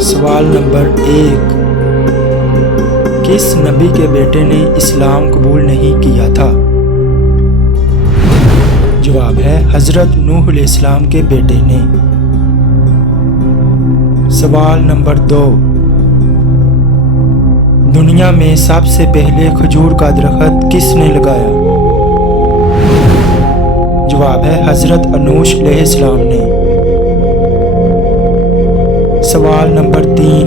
سوال نمبر 1، کس نبی کے بیٹے نے اسلام قبول نہیں کیا تھا؟ جواب ہے حضرت نوح علیہ السلام کے بیٹے نے۔ سوال نمبر 2، دنیا میں سب سے پہلے کھجور کا درخت کس نے لگایا؟ جواب ہے حضرت انوش علیہ السلام نے۔ سوال نمبر 3،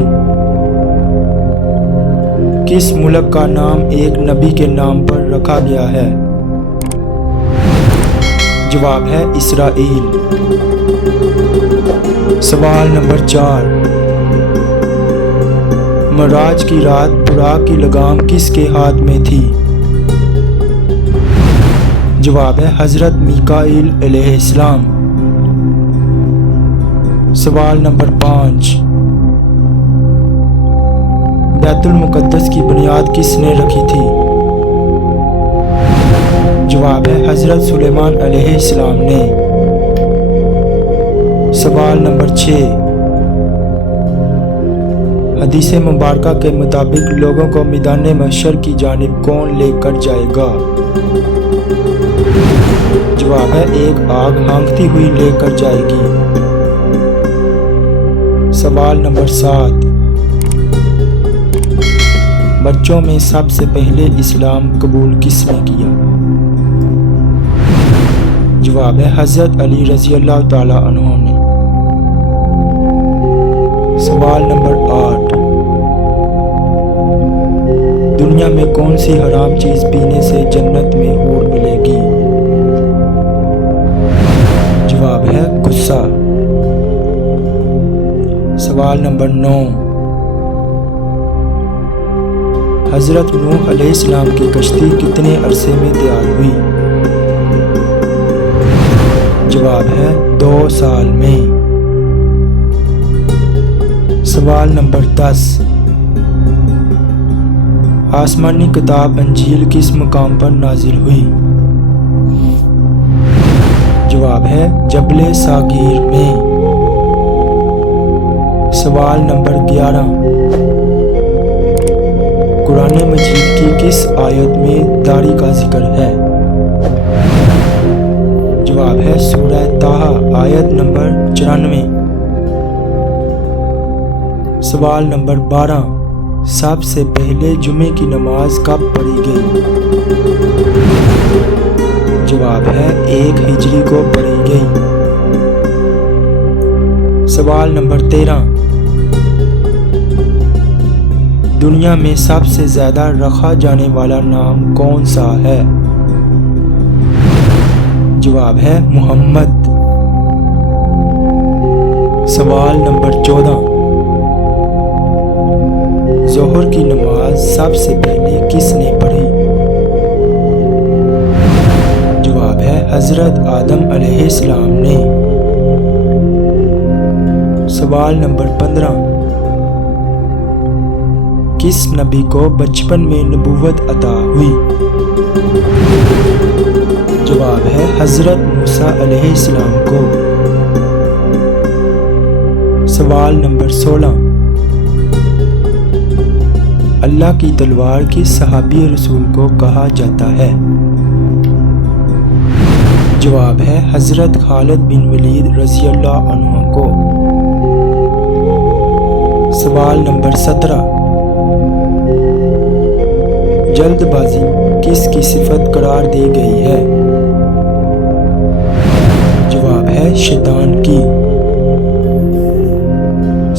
کس ملک کا نام ایک نبی کے نام پر رکھا گیا ہے؟ جواب ہے اسرائیل۔ سوال نمبر 4، معراج کی رات براق کی لگام کس کے ہاتھ میں تھی؟ جواب ہے حضرت میکائیل علیہ السلام۔ سوال نمبر 5، بیت المقدس کی بنیاد کس نے رکھی تھی؟ جواب ہے حضرت سلیمان علیہ السلام نے۔ سوال نمبر 6، حدیث مبارکہ کے مطابق لوگوں کو میدان محشر کی جانب کون لے کر جائے گا؟ جواب ہے ایک آگ ہانکتی ہوئی لے کر جائے گی۔ سوال نمبر 7، بچوں میں سب سے پہلے اسلام قبول کس نے کیا؟ جواب ہے حضرت علی رضی اللہ تعالی عنہ نے۔ سوال نمبر 8، دنیا میں کون سی حرام چیز پینے سے جنت میں حور ملے گی؟ جواب ہے غصہ۔ سوال نمبر 9، حضرت نوح علیہ السلام کی کشتی کتنے عرصے میں تیار ہوئی؟ جواب ہے 2 سال میں۔ سوال نمبر 10، آسمانی کتاب انجیل کس مقام پر نازل ہوئی؟ جواب ہے جبل ساغیر میں۔ سوال نمبر 11، قرآن مجید کی کس آیت میں داڑھی کا ذکر ہے؟ جواب ہے سورہ طٰہٰ آیت نمبر 94۔ سوال نمبر 12، سب سے پہلے جمعے کی نماز کب پڑھی گئی؟ جواب ہے 1 ہجری کو پڑھی گئی۔ سوال نمبر 13، دنیا میں سب سے زیادہ رکھا جانے والا نام کون سا ہے؟ جواب ہے محمد۔ سوال نمبر 14، ظہر کی نماز سب سے پہلے کس نے پڑھی؟ جواب ہے حضرت آدم علیہ السلام نے۔ سوال نمبر 15، کس نبی کو بچپن میں نبوت عطا ہوئی؟ جواب ہے حضرت موسیٰ علیہ السلام کو۔ سوال نمبر 16، اللہ کی تلوار کس صحابی رسول کو کہا جاتا ہے؟ جواب ہے حضرت خالد بن ولید رضی اللہ عنہ کو۔ سوال نمبر 17، جلد بازی کس کی صفت قرار دی گئی ہے؟ جواب ہے شیطان کی۔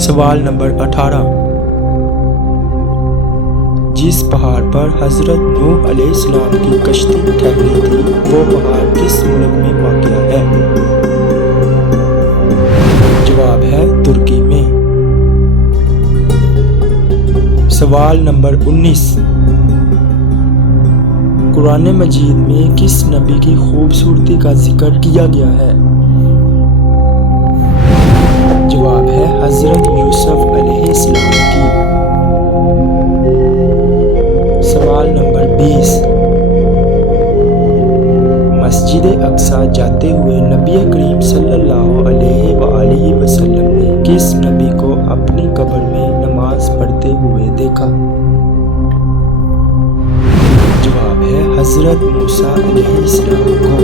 سوال نمبر 18، جس پہاڑ پر حضرت نوح علیہ السلام کی کشتی ٹھہری تھی وہ پہاڑ کس ملک میں واقع ہے؟ جواب ہے ترکی میں۔ سوال نمبر 19، قرآن مجید میں کس نبی کی خوبصورتی کا ذکر کیا گیا ہے؟ جواب ہے حضرت یوسف علیہ السلام کی۔ سوال نمبر 20، مسجد اقصی جاتے ہوئے نبی کریم صلی اللہ علیہ وآلہ وسلم نے کس نبی کو اپنی قبر میں نماز پڑھتے ہوئے دیکھا؟ جواب ہے حضرت موسیٰ علیہ السلام کو۔